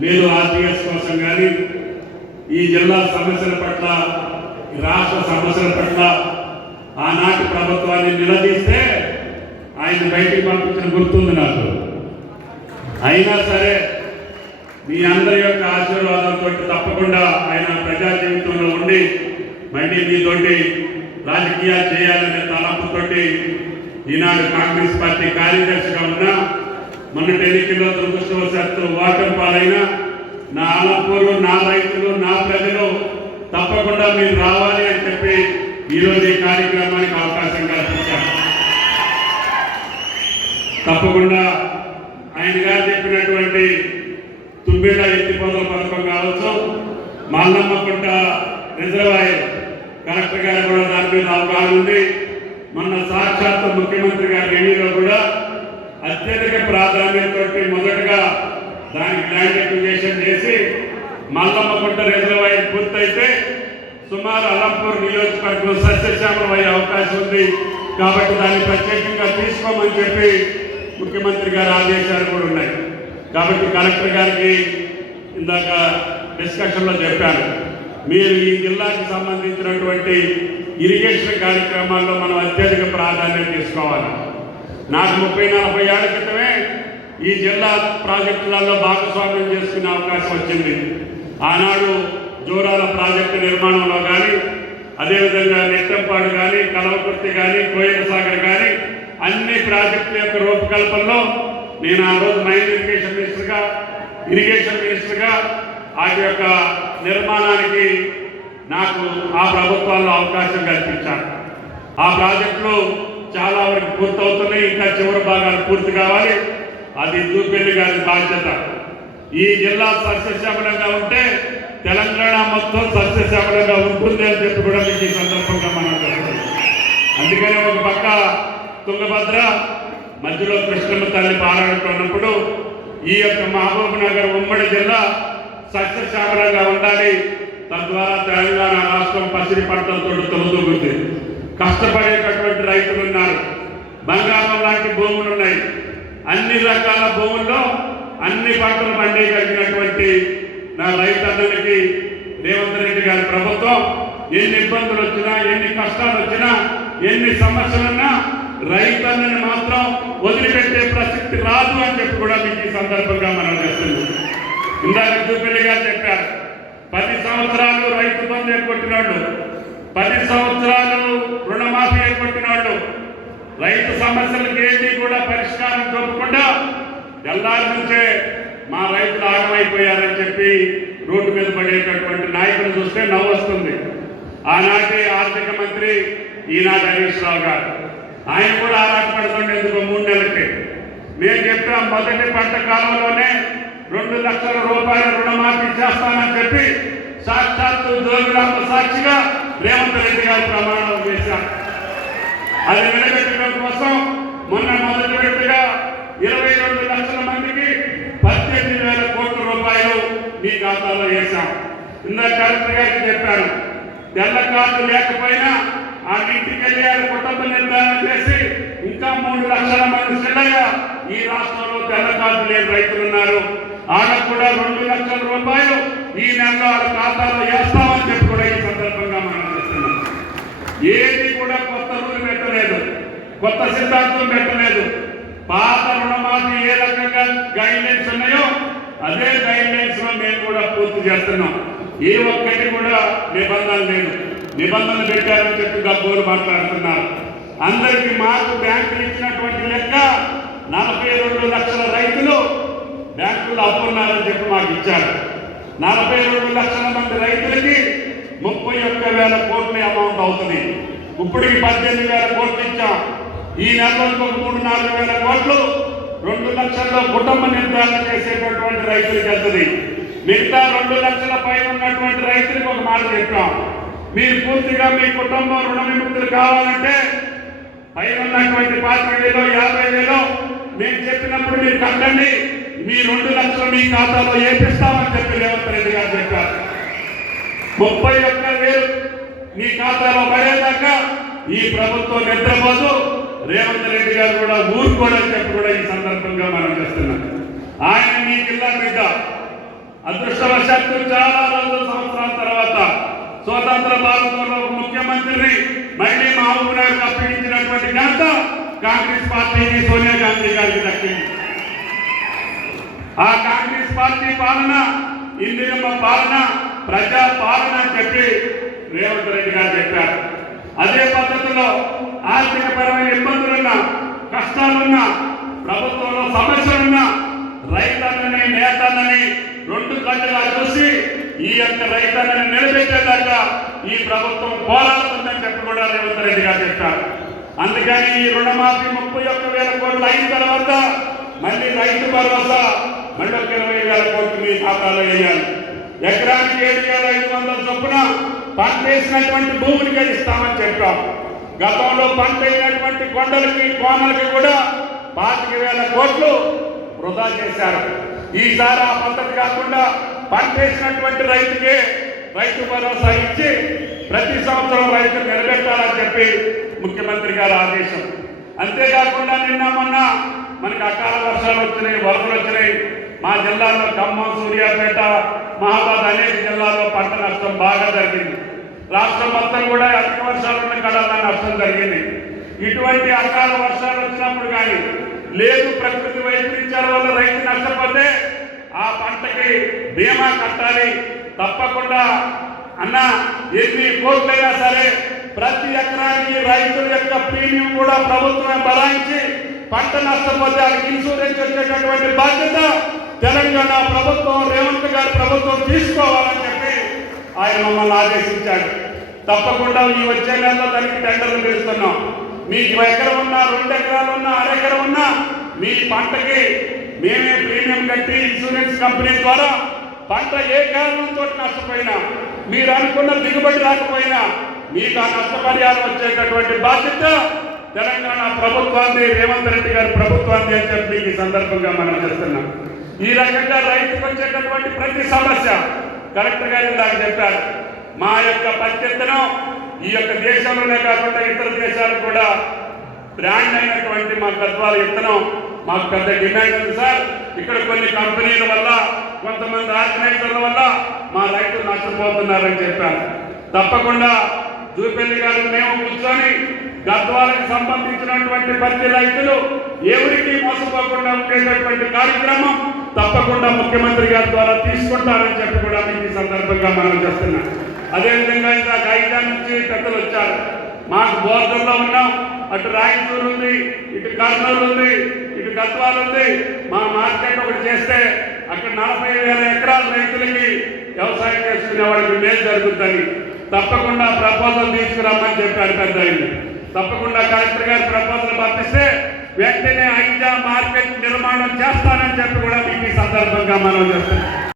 లేదు ఆర్టీఎస్ కోసం కానీ ఈ జిల్లా సమస్యల పట్ల ఈ రాష్ట్ర సమస్యల పట్ల ఆనాటి ప్రభుత్వాన్ని నిలదీస్తే ఆయన బయటికి పంపించిన గుర్తుంది నాకు. అయినా సరే మీ అందరి యొక్క ఆశీర్వాదంతో తప్పకుండా ఆయన ప్రజా జీవితంలో ఉండి మళ్ళీ మీతోటి రాజకీయాలు చేయాలనే తలంపుతోటి ఈనాడు కాంగ్రెస్ పార్టీ కార్యదర్శిగా ఉన్నా మొన్నటి ఎన్నికల్లో దురదృష్టవశాత్తు వాటం పాలైన నా ఆలంపూరు నా రైతులు నా ప్రజలు తప్పకుండా మీరు రావాలి అని చెప్పి ఈరోజు ఈ కార్యక్రమానికి అవకాశం కల్పించారు. తప్పకుండా ఆయన గారు చెప్పినటువంటి తుమ్మిళ్ళ ఎత్తిపోతల పథకం కావచ్చు మల్లమ్మకుంట రిజర్వాయర్ కలెక్టర్ గారు కూడా దాని మీద అవగాహన ఉంది. మొన్న సాక్షాత్ ముఖ్యమంత్రి గారి రివ్యూలో కూడా అత్యధిక ప్రాధాన్యతతో మొదటగా దానికి ల్యాండ్ అప్లికేషన్ చేసి మల్లమ్మకుంట రిజర్వాయర్ పూర్తయితే సుమారు అలంపూర్ నియోజకవర్గం సస్యశ్యామలం అయ్యే అవకాశం ఉంది. కాబట్టి దాన్ని ప్రత్యేకంగా తీసుకోమని చెప్పి ముఖ్యమంత్రి గారి ఆదేశాలు కూడా ఉన్నాయి. కాబట్టి కలెక్టర్ గారికి ఇందాక డిస్కషన్లో చెప్పాను. మీరు ఈ జిల్లాకి సంబంధించినటువంటి ఇరిగేషన్ కార్యక్రమాల్లో మనం అత్యధిక ప్రాధాన్యత తీసుకోవాలి. నాకు ముప్పై నలభై ఏళ్ళ క్రితమే ఈ జిల్లా ప్రాజెక్టులలో భాగస్వామ్యం చేసుకునే అవకాశం వచ్చింది. ఆనాడు జోరాల ప్రాజెక్టు నిర్మాణంలో కానీ అదేవిధంగా నెట్టంపాడు కానీ కలవకుర్తి కానీ కోయిల సాగర్ కానీ అన్ని ప్రాజెక్టుల యొక్క రూపకల్పనలో నేను ఆ రోజు మైండ్ ఇరిగేషన్ మినిస్టర్గా ఇరిగేషన్ మినిస్టర్గా వాటి యొక్క నిర్మాణానికి నాకు ఆ ప్రభుత్వాల్లో అవకాశం కల్పించాను ఆ ప్రాజెక్టులో చాలా వరకు పూర్తవుతున్నాయి. ఇంకా చివరి భాగాలు పూర్తి కావాలి. అది దూపెల్లి గారి బాధ్యత. ఈ జిల్లా సస్యశ్యామలంగా ఉంటే తెలంగాణ మొత్తం సస్యశ్యామలంగా ఉంటుంది అని చెప్పి కూడా మీకు ఈ సందర్భంగా మనం అందుకనే ఒక పక్క తుంగభద్ర మధ్యలో కృష్ణమ్మ తల్లి పారాడుతున్నప్పుడు ఈ యొక్క మహబూబ్ నగర్ ఉమ్మడి జిల్లా సస్యశ్యామలంగా ఉండాలి. తద్వారా తెలంగాణ రాష్ట్రం పసిరి పంటలతో తొలదూగుతుంది కష్టపడేటటువంటి రైతులు ఉన్నారు. బంగారం లాంటి భూములు ఉన్నాయి. అన్ని రకాల భూముల్లో అన్ని పంటలు పండేయగలిగినటువంటి నా రైతన్నలకి రేవంత్ రెడ్డి గారి ప్రభుత్వం ఎన్ని ఇబ్బందులు వచ్చినా ఎన్ని కష్టాలు వచ్చినా ఎన్ని సమస్యలున్నా రైతులని మాత్రం వదిలిపెట్టే ప్రసక్తి రాదు అని చెప్పి కూడా మీకు ఈ సందర్భంగా మనం చేస్తున్నాం. ఇందాక చూపెల్లి గారు చెప్పారు పది సంవత్సరాలు రైతు బంధు కొట్టినాడు పది సంవత్సరాలు రుణమాఫీ ఎగ్గొట్టినాడు రైతు సమస్యలకు ఏంటి కూడా పరిష్కారం చూపకుండా తెల్లారి నుంచే మా రైతులు ఆగమైపోయారని చెప్పి రోడ్డు మీద పడేటటువంటి నాయకులు చూస్తే నవ్వు వస్తుంది ఆనాటి ఆర్థిక మంత్రి ఈనాటి హరీష్ రావు గారు. ఆయన కూడా ఆరాటపడుతుండే ఎందుకు మూడు నెలలకి. నేను చెప్పాం మొదటి పంట కాలంలోనే రెండు లక్షల రూపాయల రుణమాఫీ చేస్తానని చెప్పి సాక్షాత్తు జోగిరామ సాక్షిగా రేవంత్ రెడ్డి గారు ప్రమాణం చేశారు. అది నిలబెట్టడం కోసం మొన్న మొదటి విడతగా ఇరవై రెండు లక్షల మందికి పద్దెనిమిది వేల కోట్ల రూపాయలు మీ ఖాతాలో వేశాం. ఇందాక కలెక్టర్ గారికి చెప్పాను. తెల్ల కార్డు లేకపోయినా ఆ ఇంటికి వెళ్ళి ఆయన కుటుంబ నిర్ధారణ చేసి ఇంకా మూడు లక్షల మంది చిల్లగా ఈ రాష్ట్రంలో తెల్ల కార్డు లేని రైతులు ఉన్నారు. వాళ్ళకు కూడా రెండు లక్షల రూపాయలు ఈ నెలలో వాళ్ళ ఖాతాలో వేస్తామని చెప్పి కూడా ఈ సందర్భంగా మనం చేస్తున్నాం ఏది కూడా కొత్త సిద్ధాంతం పెట్టలేదు. పాత రుణమాఫీ ఏ రకంగా గైడ్ లైన్స్ ఉన్నాయో అదే గైడ్ లైన్స్లో మేము కూడా పూర్తి చేస్తున్నాం. ఏ ఒక్కటి కూడా నిబంధన లేదు నిబంధనలు పెట్టారని చెప్పి డబ్బులు మాట్లాడుతున్నారు. అందరికి మాకు బ్యాంకులు ఇచ్చినటువంటి లెక్క నలభై రెండు లక్షల రైతులు బ్యాంకులు అప్పున్నారని చెప్పి మాకు ఇచ్చారు. నలభై రెండు లక్షల మంది రైతులకి ముప్పై ఒక్క వేల కోట్ల అమౌంట్ అవుతుంది. ఇప్పటికి పద్దెనిమిది వేల కోట్లు ఇచ్చాం. ఈ నెలలో మూడు నాలుగు వేల కోట్లు రెండు లక్షల్లో కుటుంబ నిర్ధారణ చేసేటటువంటి రైతులకు వెళ్తుంది. మిగతా రెండు లక్షల పైన ఉన్నటువంటి రైతులకు ఒక మాట చెప్పాం. మీరు పూర్తిగా మీ కుటుంబం రుణ విముక్తులు కావాలంటే పైన ఉన్నటువంటి పాతిక వేలో యాభై వేలో మేము చెప్పినప్పుడు మీరు కట్టండి. మీ రెండు లక్షలు మీ ఖాతాలో ఏపిస్తామని చెప్పి రేవంత్ రెడ్డి గారు చెప్పారు. ముప్పై ఒక్క వేలు మీ ఖాతాలో పడేదాకా ఈ ప్రభుత్వం నిద్రపోదు. రేవంత్ రెడ్డి గారు కూడా ఊరుకోడని చెప్పి కూడా ఈ సందర్భంగా మనం చేస్తున్నాం. ఆయన మీ జిల్లా బిడ్డ అదృష్టవశాత్తు చాలా రోజుల సంవత్సరాల తర్వాత స్వతంత్ర భారతంలో ఒక ముఖ్యమంత్రిని మళ్ళీ మహబూబ్ నాయుడు అప్పగించినటువంటి ఘనత కాంగ్రెస్ పార్టీకి సోనియా గాంధీ గారికి దక్కింది. ఆ కాంగ్రెస్ పార్టీ పాలన ఇందిరమ్మ పాలన ప్రజా పాలన అని చెప్పి రేవంత్ రెడ్డి గారు చెప్పారు. అదే పద్ధతిలో ఆర్థికపరమైన ఇబ్బందులున్నా కష్టాలున్నా ప్రభుత్వంలో సమస్యలున్నా రైతన్నని నేతన్నని రెండు కళ్ళుగా చూసి ఈ యొక్క రైతన్నని నిలబెట్టేదాకా ఈ ప్రభుత్వం పోరాడుతుందని చెప్పి కూడా రేవంత్ రెడ్డి గారు చెప్పారు. అందుకని ఈ రుణమాఫీ ముప్పై ఒక్క వేల కోట్లు అయిన తర్వాత మళ్ళీ రైతు భరోసా మళ్ళీ ఒక ఇరవై వేల కోట్లు మీ ఖాతాలో వేయాలి. ఎకరానికి ఏడు వేల ఐదు వందల చొప్పున పంట వేసినటువంటి భూమిని ఇస్తామని చెప్పాం. గతంలో పంట అయినటువంటి కొండలకి కోమలకి కూడా పాతిక వేల కోట్లు వృధా చేశారు. ఈసారి ఆ పద్ధతి కాకుండా పంట వేసినటువంటి రైతుకే రైతు భరోసా ఇచ్చి ప్రతి సంవత్సరం రైతు నిలబెట్టాలని చెప్పి ముఖ్యమంత్రి గారి ఆదేశం. అంతేకాకుండా నిన్న మొన్న మనకి అకాల వర్షాలు వచ్చినాయి వరదలు వచ్చినాయి. మా జిల్లాలో ఖమ్మం సూర్యాపేట మహాబాద్ అనేక జిల్లాల్లో పంట నష్టం బాగా జరిగింది. రాష్ట్రం మొత్తం కూడా అధిక వర్షాలు ఉన్న కడాల నష్టం జరిగింది. ఇటువంటి అకాల వర్షాలు వచ్చినప్పుడు కానీ లేదు ప్రకృతి వైపరీత్యాల వల్ల రైతు నష్టపోతే ఆ పంటకి బీమా కట్టాలి. తప్పకుండా అన్న ఎన్ని కోట్లైనా సరే ప్రతి ఎకరానికి రైతుల యొక్క ప్రీమియం కూడా ప్రభుత్వం బలాయించి పంట నష్టపోతే వాళ్ళకి ఇన్సూరెన్స్ వచ్చేటటువంటి బాధ్యత తెలంగాణ ప్రభుత్వం రేవంత్ గారి ప్రభుత్వం తీసుకోవాలని ఆయన మమ్మల్ని ఆదేశించాడు. తప్పకుండా ఈ వచ్చే నెలలో దానికి టెండర్లు పిలుస్తున్నాం మీకు ఎకరం ఉన్నా రెండు ఎకరాలు ఉన్నా అరెకరం ఉన్నా మీ పంటకి మేమే ప్రీమియం కట్టి ఇన్సూరెన్స్ కంపెనీ ద్వారా పంట ఏ కారణంతో నష్టపోయినా మీరు అనుకున్న దిగుబడి రాకపోయినా మీకు ఆ నష్టపరిహారం వచ్చేటటువంటి బాధ్యత తెలంగాణ ప్రభుత్వాన్ని రేవంత్ రెడ్డి గారి ప్రభుత్వాన్ని అని చెప్పి ఈ సందర్భంగా మనం చేస్తున్నాం. ఈ రకంగా రైతుకు వచ్చేటటువంటి ప్రతి సమస్య కలెక్టర్ గారు ఇందాక చెప్పారు మా యొక్క పత్యత్తనం ఈ యొక్క దేశంలోనే కాకుండా ఇతర దేశాలకు కూడా బ్రాండ్ అయినటువంటి మా తత్వాల ఇత్తనం మాకు పెద్ద డిమాండ్ ఉంది సార్. ఇక్కడ కొన్ని కంపెనీల వల్ల కొంతమంది ఆర్గనైజర్ల వల్ల మా రైతులు నష్టపోతున్నారని చెప్పారు. తప్పకుండా జూపల్లి గారు మేము కూర్చొని గద్వాలకు సంబంధించినటువంటి ప్రతి రైతులు ఎవరికి మోసపోకుండా ఉండేటటువంటి కార్యక్రమం తప్పకుండా ముఖ్యమంత్రి గారి ద్వారా తీసుకుంటారని చెప్పి కూడా మీకు ఈ సందర్భంగా మనం చేస్తున్నాం అదేవిధంగా ఇందాక ఐదా నుంచి పెద్దలు వచ్చారు. మాకు బోర్డర్లో ఉన్నాం. అటు రాయచూరు ఉంది ఇటు కర్నూలు ఉంది ఇటు గద్వాలు ఉంది. మా మార్కెట్ ఒకటి చేస్తే అక్కడ నలభై వేల ఎకరాల రైతులకి వ్యవసాయం చేసుకునే వాళ్ళకి మేలు జరుగుతుంది తప్పకుండా ప్రపోజల్ తీసుకురమ్మని చెప్పారు పెద్ద తప్పకుండా కలెక్టర్ గారు ప్రపోజల్ పంపిస్తే వెంటనే ఐజా మార్కెట్ నిర్మాణం చేస్తానని చెప్పి కూడా మీకు ఈ సందర్భంగా మనం చేస్తున్నాం